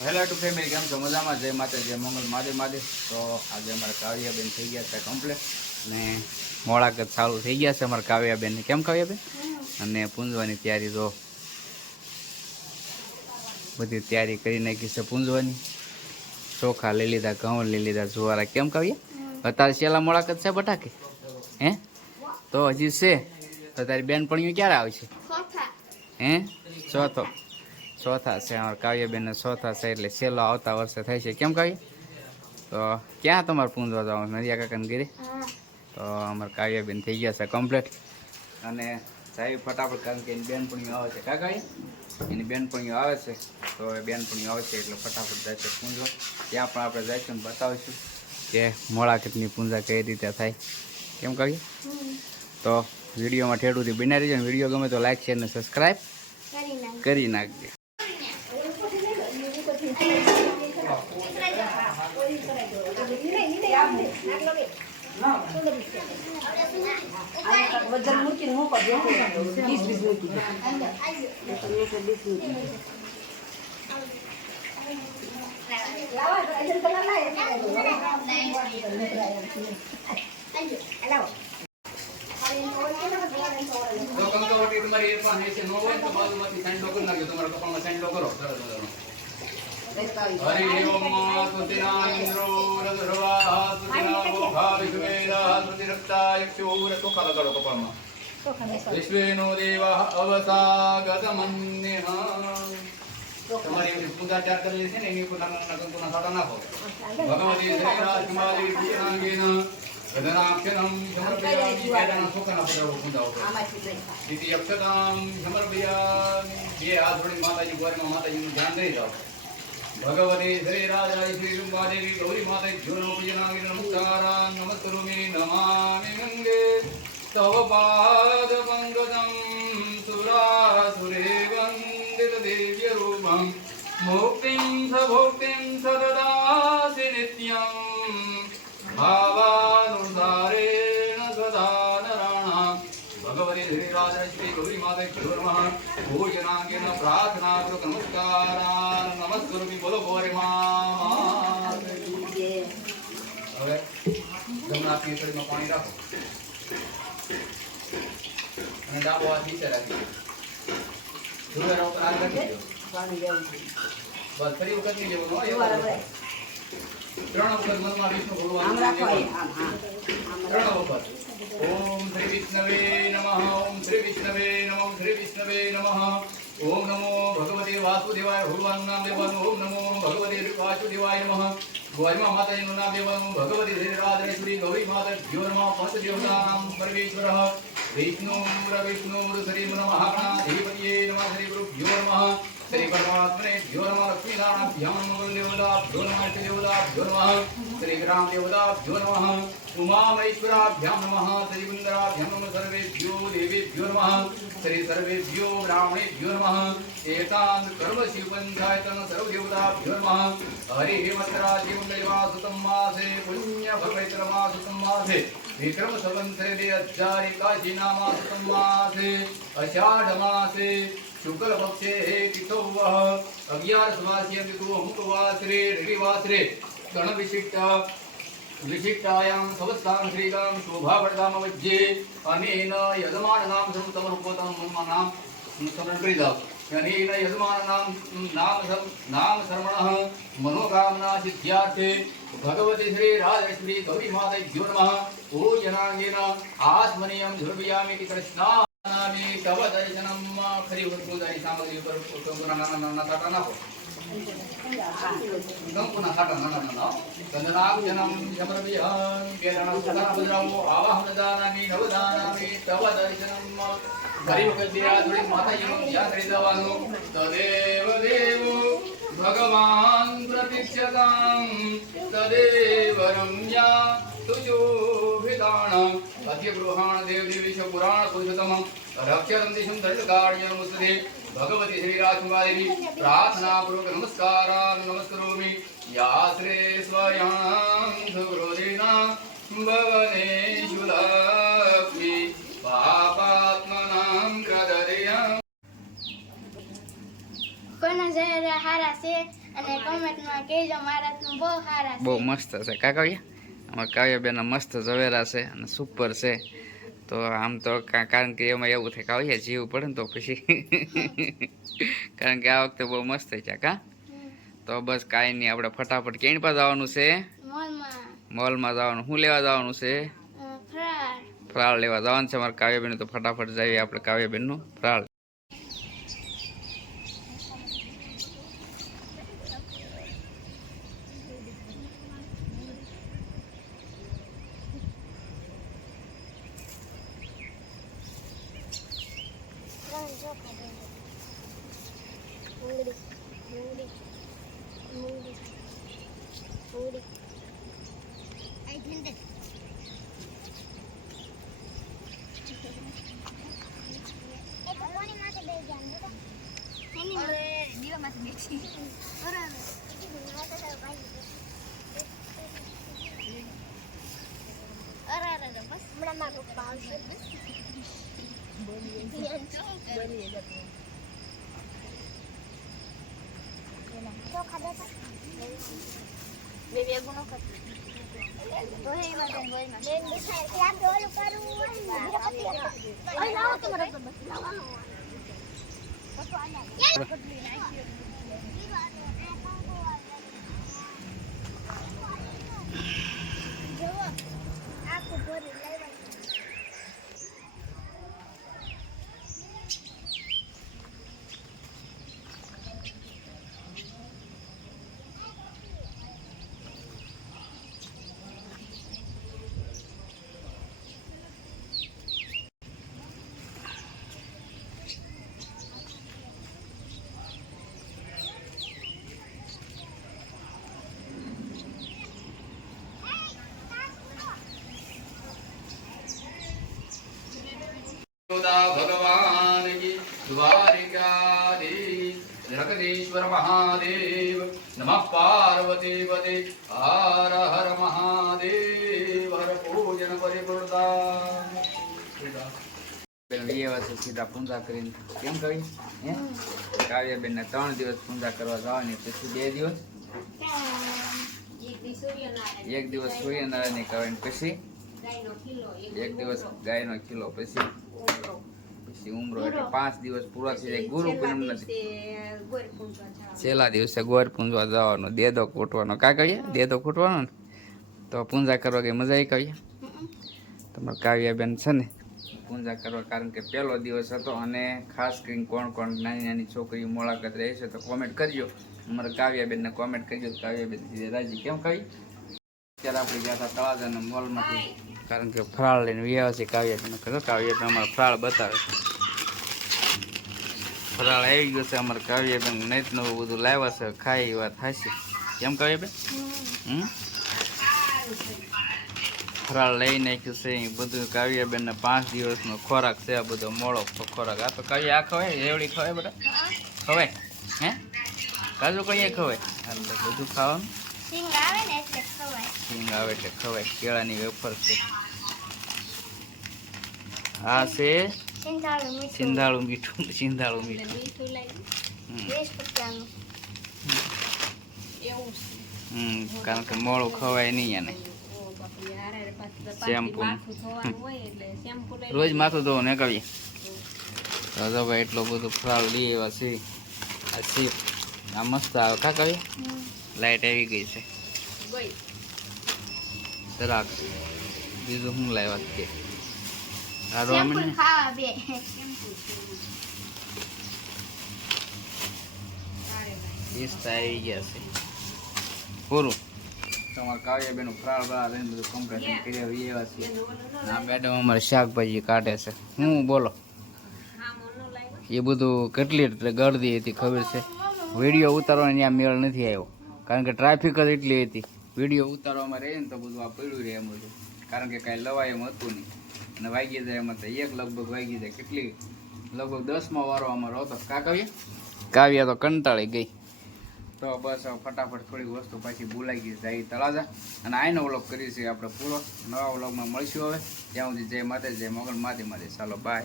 Hello two family કેમ છો? મજામાં? જય માતા જય મંગલ. મહાદેવ મહાદેવ તો આજે અમારા કાવ્યાબેન થઈ ગયા છે કમ્પ્લેટ અને મોળાકત ચાલુ થઈ ગયા છે અમારા કાવ્યાબેન કેમ કાવ્યાબેન? અને પૂંજવાની તૈયારી જો બધી તૈયારી કરી નાખી છે પૂંજવાની. ચોખા લઈ લીધા ઘઉં લઈ લીધા જુવારા. કેમ કાવ્યા? અત્યારે છેલ્લા મોળાકત છે બટાકે? હે? તો હજી છે. તો તારી બેનપણીઓ ક્યારે આવશે હે? ચોથો. ચોથા છે અમારા કાવ્યબેનને ચોથા છે એટલે છેલ્લો આવતા વર્ષે થાય છે. કેમ કાવ્ય? તો ક્યાં તમારે પૂંજવા જવાનું નરિયા કાકાને ઘરે? તો અમારા કાવ્યબેન થઈ ગયા છે કમ્પ્લીટ અને સાહેબ ફટાફટ કારણ કે એની બેનપણીઓ આવે છે. કા કાવ્ય એની બેનપણીઓ આવે છે. તો એ બેનપણીઓ આવે છે એટલે ફટાફટ જાય છે પૂંજવા. ત્યાં પણ આપણે જઈશું બતાવીશું કે મોળાકતની પૂંજા કઈ રીતે થાય. કેમ કાવ્ય? તો વિડીયોમાં ઠેડુથી બનાવી દેજો વીડિયો ગમે તો લાઈક શેર અને સબસ્ક્રાઈબ કરી નાખજો. વજન મૂકીને મૂકો દો વીસ વીસ મૂકી તમારા કપાળમાં સેન્ડો કરો. સરસ મજાનો વિશ્વેના દેવા અવસાગતમન્યઃ તમારી પૂજા ચાર માતાજી નું ધ્યાન દઈ જાઓ ભગવતી શ્રી રાજા શ્રી રૂપાદેવી ગૌરી માતા જ્યોનો પૂજનાંગી નમસ્કારા નમસ્કરોમિ જ્યોર્મઃ ભોજનાંગેન પ્રાર્થના કૃત નમસ્કારાન બોલો પાણી રાખો. અને ડાબો હાથ નીચે રાખી રાખી પાણી બસ, ફરી વખત નહીં જવાનું હો, એક જુવારા વખત. વળે. ત્રણ વખત મનમાં વિષ્ણુ ભગવાન નામ ત્રણ. વખત. ઓમ શ્રી વિષ્ણવે નમઃ ઓમ શ્રી વિષ્ણવે નમઃ ઓમ શ્રી વિષ્ણવે નમઃ. ઓમ નમો ભગવતે વાસુદેવાય ભગવાન નામ દેવાનું ઓમ નમો ભગવતે વાસુદેવાય નમઃ. ગોયમાં માતાજીનું નામ લેવાનું. ભગવતી શ્રી ગૌરી માતા જીવનમાં નમઃ. પંચદેવતાનામ પરમેશ્વર. વિષ્ણુ વિષ્ણુ શ્રી મહાગણાધિપતિયે નમઃ. શ્રી ગુરુભ્યો નમઃ. શ્રી પરમાત્મને ભ્યો નમઃ લક્ષ્મીનારાયણાભ્યામ નમઃ દેવતાભ્યો નમઃ દેવતાભ્યો નમઃ શ્રી ગ્રામ દેવતાભ્યો નમઃ ઉમામહેશ્વરાભ્યામ નમઃ શ્રી વૃંદરાભ્યામ નમઃ સર્વેભ્યો દેવેભ્યો નમઃ શ્રી સર્વેભ્યો બ્રાહ્મણેભ્યો નમઃ એકાંત કર્મ શિવ પંચાયતન સર્વદેવતાભ્યો નમઃ હરિ હેમંતરાજ્ય મંગલવાસુતમ માસે પુણ્ય ભગવૈત્ર માસુતમ માસે વિક્રમ સંવત્સરે બે હજાર એકાશી નામાસુતમ માસે અષાઢ માસે શુક્લ પક્ષે હે તિથોવઃ અગિયાર સ્વાસ્ય પિતુ અમુક વાસરે રવિવાસરે ગણ વિશિષ્ટ, વિશિષ્ટાયામ સવસ્તાન શ્રીકામ શોભાવડગામ મધ્યે અનેન યજમાનનામ સમ તમારું પોતાનું નામ સ્મરણ કરી દો. અનેન યજમાનનામ નામ નામ સમ મનોકામના સિદ્ધ્યાર્થે, ભગવતી શ્રી રાજશ્રી ગૌરી માતા નમઃ. ઓ જનાંગેન આત્મનિયમ ધ્રુવયામિ ભગવાન પ્રતિક્ષતામ તદેવ રમ્યા સુશોભિતાણામ અધ્ય ગૃહાણ દેવ દેવીશ પુરાણ પુરુષોત્તમ રક્ષરં દિશમ દંડકાર્ય નમસ્તે ભગવતી શ્રી રાજકુમારી પ્રાર્થના પૂર્વક નમસ્કારાન નમસ્કરોમિ યાશ્રે સ્વયં સુગૃદિના ભવનેષુ લક્ષ્મી પાપાત્મનાં પ્રદર્યા કોઈના ઝવેરા હારા છે અને કોમેન્ટમાં કહેજો મારા તો બહુ હારા બહુ છે મસ્ત છે કા કાવ્યા અમારા કાવ્યાબેનના મસ્ત ઝવેરા છે અને સુપર છે. તો આમ તો કારણ કે એમાં એવું થાય કાવ્યા જીવ પડે ને તો પછી કારણ કે આ વખતે બહુ મસ્ત છે કા? તો બસ કાંઈ નહીં આપણે ફટાફટ કેણ પર જવાનું છે. મોલમાં. જવાનું શું લેવા જવાનું છે? ફરાળ. લેવા જવાનું છે અમારે કાવ્યાબેન તો ફટાફટ જઈએ આપણે કાવ્યાબેનનું ફરાળ. અરે અરે અરે, બસ હમણાં મારો પપ્પા આવશે બસ આખું લાવ્યા યશોદા ભગવાન જગદીશ્વર મહાદેવ નમઃ પાર્વતી પતે હર હર મહાદેવ હર પૂજન પરિપૂર્તા કરીને કેમ કરી? હે? કાવ્યાબેનને ત્રણ દિવસ પૂજા કરવા જવાની, પછી બે દિવસ? એક દિવસ સૂર્યનારાયણ કહેવાય પછી? એક દિવસ ગાયનો કિલો પછી? પછી ઉમરો એટલે પાંચ દિવસ પૂરા થઈ જાય. ગુરુ પૂનમ નથી. છેલ્લા દિવસે ગોર પૂંજવા જવાનો. દેદો કૂટવાનો કા કહીએ? દેદો કૂટવાનો ને? તો પૂજા કરવા કઈ મજા આવી કહીએ? તમારા કાવ્યાબેન છે ને? પૂજા કરવા કારણ કે પહેલો દિવસ હતો અને ખાસ કરીને કોણ કોણ નાની નાની છોકરીઓ મુલાકાત રહે છે તો કોમેન્ટ કરજો. અમારા કાવ્યાબેનને કોમેન્ટ કરજો. કાવ્યાબેન રાજી કેમ કહી અત્યારે આપણે ગયા હતા તળાજાના મોલમાંથી. કારણ કે ફરાળ લઈને વ્યાવ છે કાવ્યાબેન કહો કાવ્યાબેન અમારે ફરાળ બતાવે છે. ફરાળ આવી ગયો છે અમારે કાવ્યાબેન નહીં નવું બધું લાવ્યા છે ખાઈ એવા થશે. કેમ કાવ્યાબેન હમ? ફરાળ લઈ નાખ્યું છે એ બધું કાવ્યાબેનને પાંચ દિવસનો ખોરાક છે આ બધો મોળો ખોરાક. આ તો કાવ્ય આ ખવાય? રેવડી ખવાય બધા? ખવાય? હે? કાજુ કઈ ખવાય? બધું ખાવાનું. સિંગ આવે એટલે ખવાય. કેળાની વેફર છે. આ છે સિંધાળું મીઠું. સિંધાળું મીઠું હમ. કારણ કે મોળું ખવાય નહીં એને. શેમ્પુ. રોજ માથું ધોવું ને કવિ ભાઈ એટલો બધો ફરાળ લઈ એવા છે આ છે આ મસ્ત આવે. કા કવિ લાઈટ આવી ગઈ છે. જરાક બીજું શું લાવ્યા કે? રોમીને ખાવા બે ઈસ્તા આવી ગયા છે પૂરું તમારે કાવ્યાબેન ફરાળ બરાળ લઈને બધું કમ્પ્લેટ કરી આવી એવા છે ના મેડમ અમારે શાકભાજી કાઢે છે હું બોલો એ બધું કેટલી ગળદી હતી ખબર છે વીડિયો ઉતારવાનો ત્યાં મેળ નથી આવ્યો કારણ કે ટ્રાફિક જ એટલી હતી વીડિયો ઉતારવામાં રહે ને તો બધું આ પડ્યું રહે એમ બધું કારણ કે કાંઈ લવાય એમ હતું નહીં. અને વાગી જાય એમાં તો એક લગભગ વાગી જાય. કેટલી? લગભગ દસમાં વારો અમારો હતો. કા કાવ્ય કાવ્યા તો કંટાળી ગઈ. તો બસ હવે ફટાફટ થોડીક વસ્તુ પાછી ભૂલાઈ ગઈ જાય તળાજા. અને આઈનો વ્લોગ કરીએ છીએ આપણે પૂરો. નવા વ્લોગમાં મળીશું હવે. ત્યાં સુધી જય માતા જય મોગલ માતી માતી ચાલો બાય